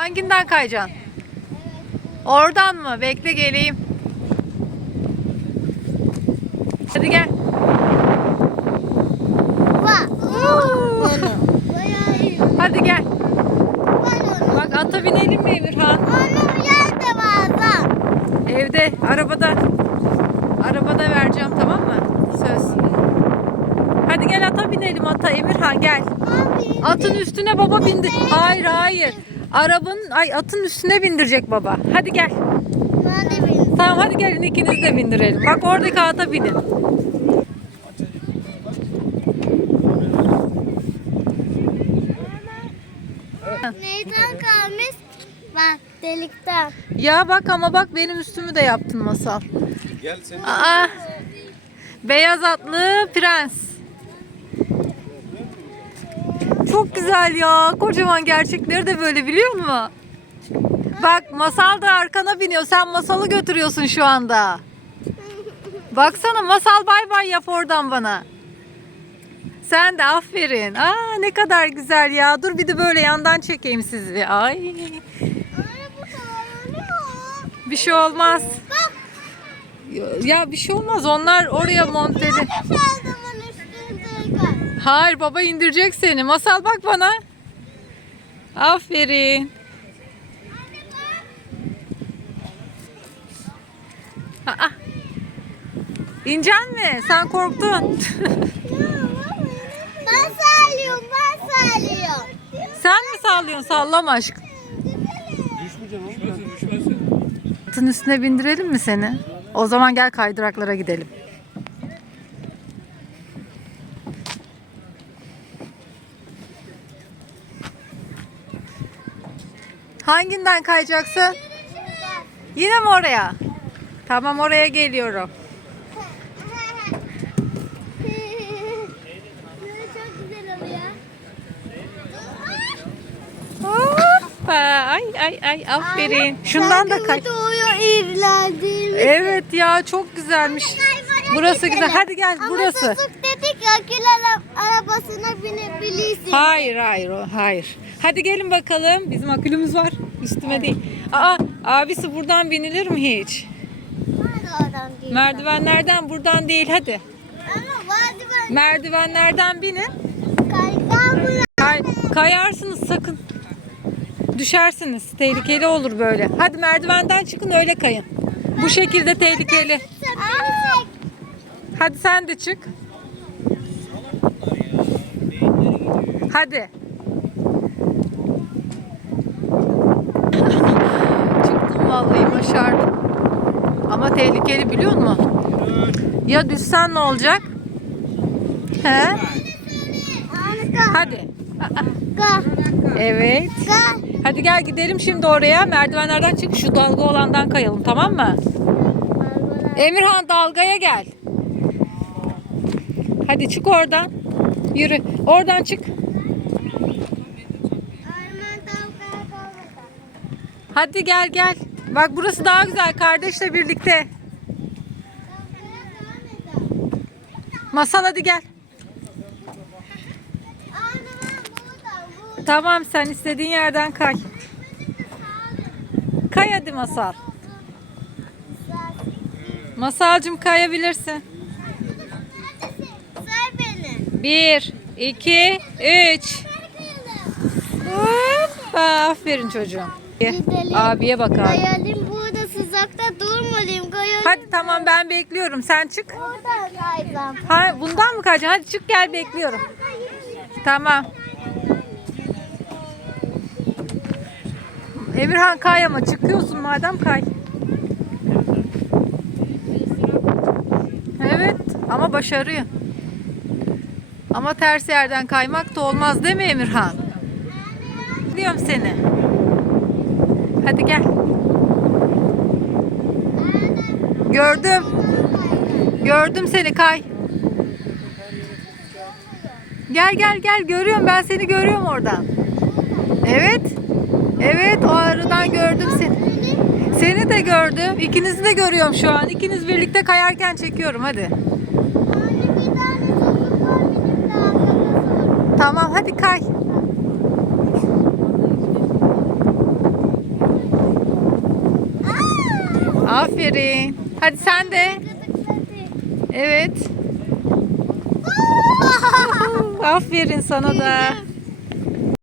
Hanginden kayacaksın? Oradan mı? Bekle geleyim. Hadi gel. Hadi gel. Bak ata binelim mi Emirhan? Onun yer de var. Evde, arabada. Arabada vereceğim tamam mı? Söz. Hadi gel ata binelim ata Emirhan gel. Atın üstüne baba bindir. Hayır hayır. Arabanın ay atın üstüne bindirecek baba. Hadi gel. Ben de bildim. Tamam hadi gelin ikiniz de bindirelim. Bak oradaki ata binin. Neyden kalmış? Bak delikten. Ya bak ama bak benim üstümü de yaptın masal. Gel seni Aa, beyaz atlı prens. Çok güzel ya. Kocaman gerçekleri de böyle biliyor musun? Bak masal da arkana biniyor. Sen masalı götürüyorsun şu anda. Baksana masal bay bay yap oradan bana. Sen de aferin. Aa ne kadar güzel ya. Dur bir de böyle yandan çekeyim sizi. Ay bir şey olmaz. Ya bir şey olmaz. Onlar oraya monteli. Hayır baba indirecek seni. Masal bak bana. Aferin. Aa. İncen mi? Sen korktun. Ben sağlıyorum, ben sağlıyorum. Sen mi sallıyorsun? Sallama aşkım. Atın üstüne bindirelim mi seni? O zaman gel kaydıraklara gidelim. Hanginden kayacaksın? Yine mi oraya? Tamam oraya geliyorum. Hoppa. Ay ay ay aferin. Şundan da kay. doğuyor. Evet ya çok güzelmiş. Burası güzel. Hadi gel burası. Ara- arabasına binebilirsin. Hayır hayır hayır. Hadi gelin bakalım. Bizim akülümüz var. Üstüme değil. Aa abisi buradan binilir mi hiç? Oradan değil. Merdivenlerden buradan değil hadi. Ama vardı ben. Merdivenlerden binin. Kay, kayarsınız sakın. Düşersiniz. Tehlikeli olur böyle. Hadi merdivenden çıkın öyle kayın. Bu şekilde tehlikeli. Hadi sen de çık. Hadi. Çıktım vallahi başardım. Ama tehlikeli biliyor musun? Ya düşsen ne olacak? He? Hadi. Evet. Hadi gel gidelim şimdi oraya. Merdivenlerden çık. Şu dalga olandan kayalım tamam mı? Emirhan dalgaya gel. Hadi çık oradan. Yürü. Oradan çık. Hadi gel gel. Bak burası daha güzel kardeşle birlikte. Masal hadi gel. Tamam sen istediğin yerden kay. Kay hadi Masal. Masalcım kayabilirsin. Bir, iki, üç. Hoppa, aferin çocuğum. Gidelim. Abiye bak abi. Kayalım burada sıcakta durmalıyım. Kayalım. Hadi tamam ben bekliyorum. Sen çık. Oradan kayacağım. Ha, bundan mı kayacaksın? Hadi çık gel bekliyorum. Tamam. Emirhan kay ama çıkıyorsun madem kay. Evet ama başarıyor. Ama ters yerden kaymak da olmaz değil mi Emirhan? Biliyorum seni. Hadi gel. Gördüm. Gördüm seni kay. Gel gel gel görüyorum ben seni görüyorum oradan. Evet. Evet o aradan gördüm seni. Seni de gördüm. İkinizi de görüyorum şu an. İkiniz birlikte kayarken çekiyorum hadi. Tamam hadi kay. Aferin. Hadi sen de. Evet. Aferin sana da.